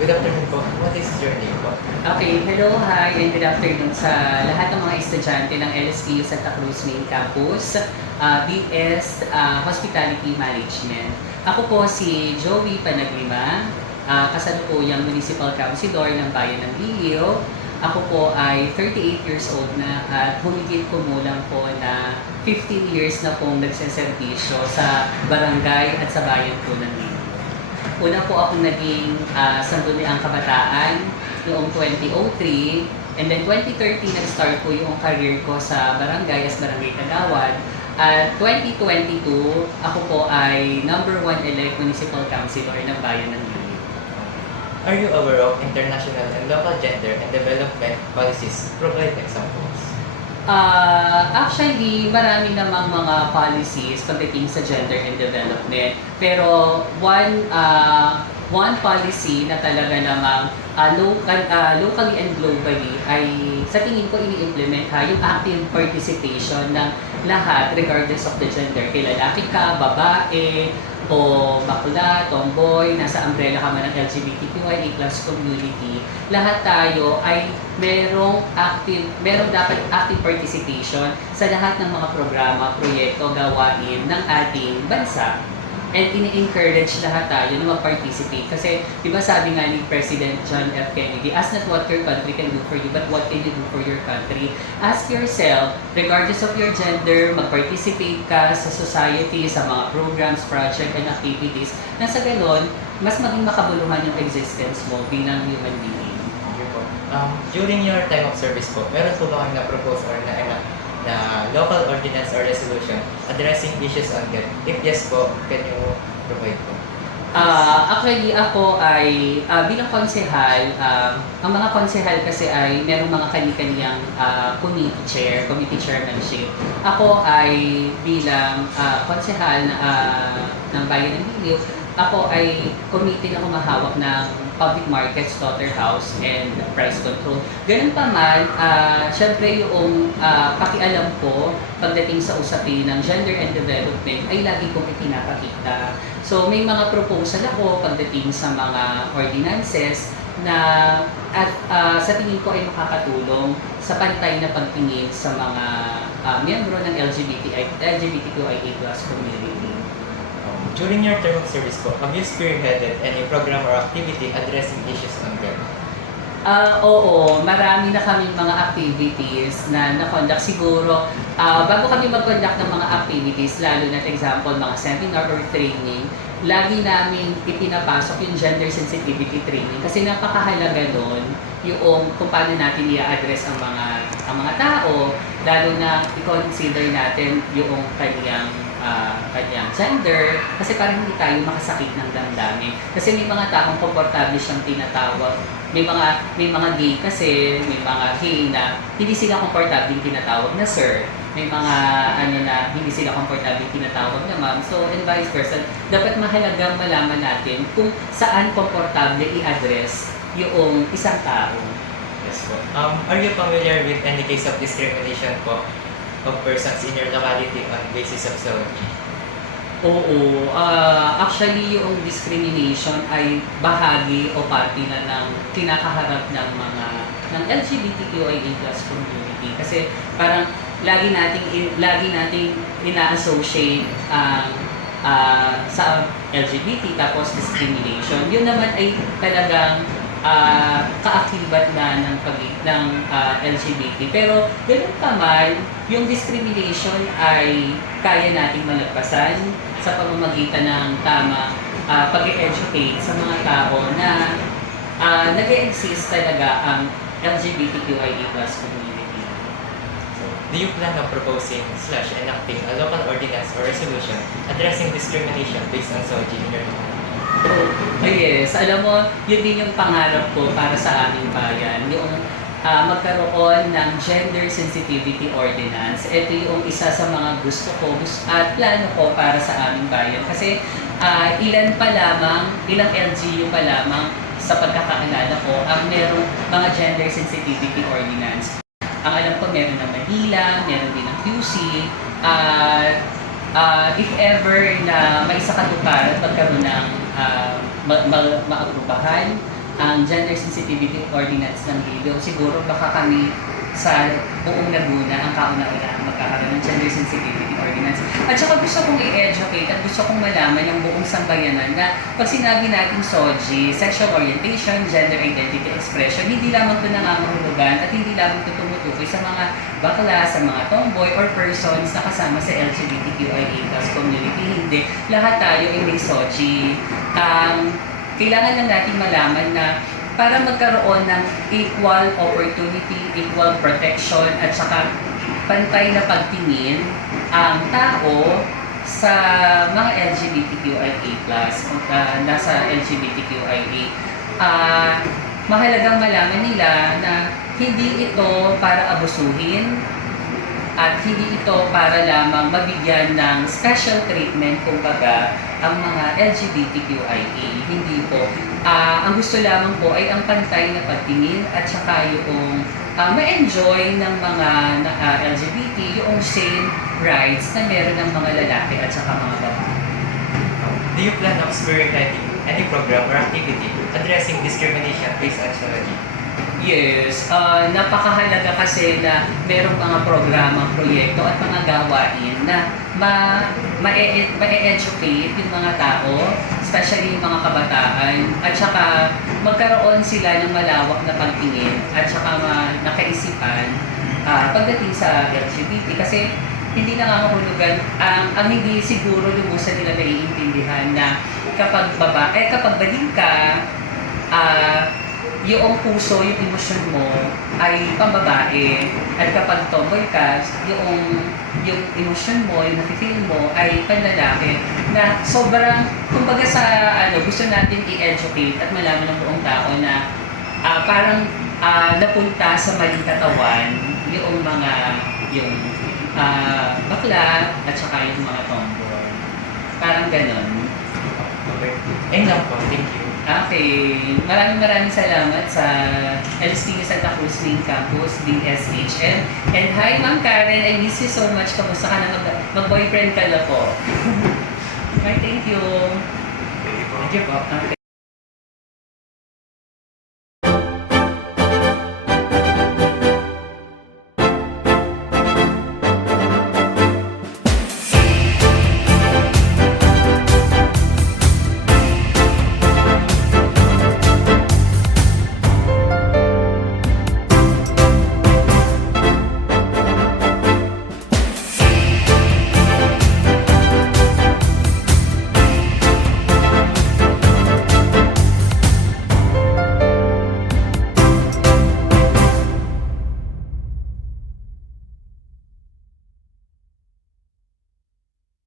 Good afternoon po. What is your name po? Okay, hello, hi, and good afternoon sa lahat ng mga estudyante ng LSTU Santa Cruz Main Campus, BS Hospitality Management. Ako po si Joey Panaglima, kasalukuyang Municipal Councilor ng Bayan ng Liliw. Ako po ay 38 years old na at humigit kumulang po na 15 years na pong nagseserbisyo sa barangay at sa bayan po ng Liliw. Una po akong naging sangguniang kabataan noong 2003, and then 2013 nag-start po yung career ko sa barangay as barangay kagawad. At 2022, ako po ay number 1 elect municipal councilor ng bayan ng Liliw. Are you aware of international and local gender and development policies? Provide examples. Actually, marami namang mga policies pagdating sa gender and development. Pero one policy na talaga namang locally and globally ay sa tingin ko ini-implement yung active participation ng lahat regardless of the gender. Kay lalaki ka, babae, o bakla, tomboy, nasa umbrella ka man ng LGBTQIA+ community, lahat tayo ay merong dapat active participation sa lahat ng mga programa, proyekto, gawain ng ating bansa. And ini-encourage lahat tayo na mag-participate. Kasi, di ba sabi nga ni President John F. Kennedy, ask not what your country can do for you, but what can you do for your country. Ask yourself, regardless of your gender, mag-participate ka sa society, sa mga programs, project, and activities, na sa ganon, mas maging makabuluhan yung existence mo bilang human being. Thank you po. During your time of service po, meron po ba kayong na-propose or na local ordinance or resolution addressing issues on that? If yes po, can you provide po? Actually, ako ay bilang konsehal, ang mga konsehal kasi ay merong mga kani-kaniyang committee chairmanship. Ako ay bilang konsehal ng Bayan ng Liliw, ako ay committee na humahawak ng public markets, slaughterhouse, and price control. Ganun pa man, syempre yung pakialam ko pagdating sa usapin ng gender and development ay lagi kong ipinapakita. So may mga proposal ako pagdating sa mga ordinances na at sa tingin ko ay makakatulong sa pantay na pagtingin sa mga miyembro ng LGBTQIA+ community. During your term of service po, have you spearheaded any program or activity addressing issues on that? Oo, marami na kaming mga activities na na-conduct. Siguro, bago kami mag-conduct ng mga activities, lalo na example, mga seminar or training, lagi namin ipinapasok yung gender sensitivity training kasi napakahalaga doon yung kung paano natin i-address ang mga tao, lalo na i-consider natin yung kanyang gender, kasi parang hindi tayo makasakit ng damdamin. Kasi may mga taong komportable siyang tinatawag. May mga gay kasi, may mga gay na hindi sila komportable tinatawag na sir. May mga na hindi sila komportable tinatawag na ma'am. So, and vice versa. Dapat mahalagang malaman natin kung saan komportable i-address yung isang tao. Yes po. Are you familiar with any case of discrimination po of persons in your locality on basis of zoning? Oo. Actually, yung discrimination ay bahagi o parte na ng kinakaharap ng LGBTQIA+ community. Kasi parang lagi nating ina-associate sa LGBT tapos discrimination. Yun naman ay talagang kaakibat na ng LGBT. Pero ganoon pa man, yung discrimination ay kaya nating malagpasan sa pamamagitan ng tamang pag-educate sa mga tao na nag-e-exist talaga ang LGBTQIA+ community. So, do you plan on proposing / enacting a local ordinance or resolution addressing discrimination based on zoning in your locality? Yes, alam mo, yun din yung pangarap ko para sa aming bayan. Yung magkaroon ng gender sensitivity ordinance. Ito yung isa sa mga gusto ko at plano ko para sa aming bayan. Kasi ilang LGU pa lamang sa pagkakaalala ko ang merong mga gender sensitivity ordinance. Ang alam ko meron ng Manila, meron din ng QC, if ever na may isa katuparan, magkaroon ng maagrupahan, ang gender sensitivity ordinance ng Lido, siguro baka kami sa buong Laguna ang kauna-una magkakaroon ng gender sensitivity ordinance. At saka gusto kong i-educate at gusto kong malaman ng buong sambayanan na pag sinabi natin SOGI, sexual orientation, gender identity expression, hindi lamang ito nangangahulugan at hindi lamang ito tumutukoy sa mga bakla, sa mga tomboy or persons na kasama sa LGBTQIA+ community. Hindi. Lahat tayo ay may SOGI. Kailangan lang natin malaman na para magkaroon ng equal opportunity, equal protection, at saka pantay na pagtingin ang tao sa mga LGBTQIA+, nasa LGBTQIA. Mahalagang malaman nila na hindi ito para abusuhin at hindi ito para lamang mabigyan ng special treatment, kumbaga, ang mga LGBTQIA. Hindi po. Ang gusto lamang po ay ang pantay na pagtingin at saka yung ma-enjoy ng mga LGBT, yung same rights na meron ng mga lalaki at saka mga babae. Do you plan of spearheading any program or activity addressing discrimination based on SOGI? Yes, napakahalaga kasi na merong mga programa, proyekto at mga gawain na ma-educate yung mga tao, especially yung mga kabataan, at saka magkaroon sila ng malawak na pagtingin at saka nakaisipan pagdating sa LGBT. Kasi hindi nangangahulugan, ang hindi siguro lumusan nila naiintindihan na kapag bading ka, yung puso, yung emosyon mo ay pambabae, at kapag tomboy ka, yung emosyon mo, yung nafe-feel mo ay panlalaki, na sobrang, kumbaga sa gusto natin i-educate at malaman ng buong tao na parang napunta sa maling katawan yung mga bakla at saka yung mga tomboy. Parang ganon. Okay. Ayun lang po. Thank you. Okay. Maraming salamat sa LSTU Santa Cruz Main Campus, DSHM. And hi, Ma'am Karen. I miss you so much. Kamusta ka na mag-boyfriend ka na po? Okay, thank you. Thank you po. Okay.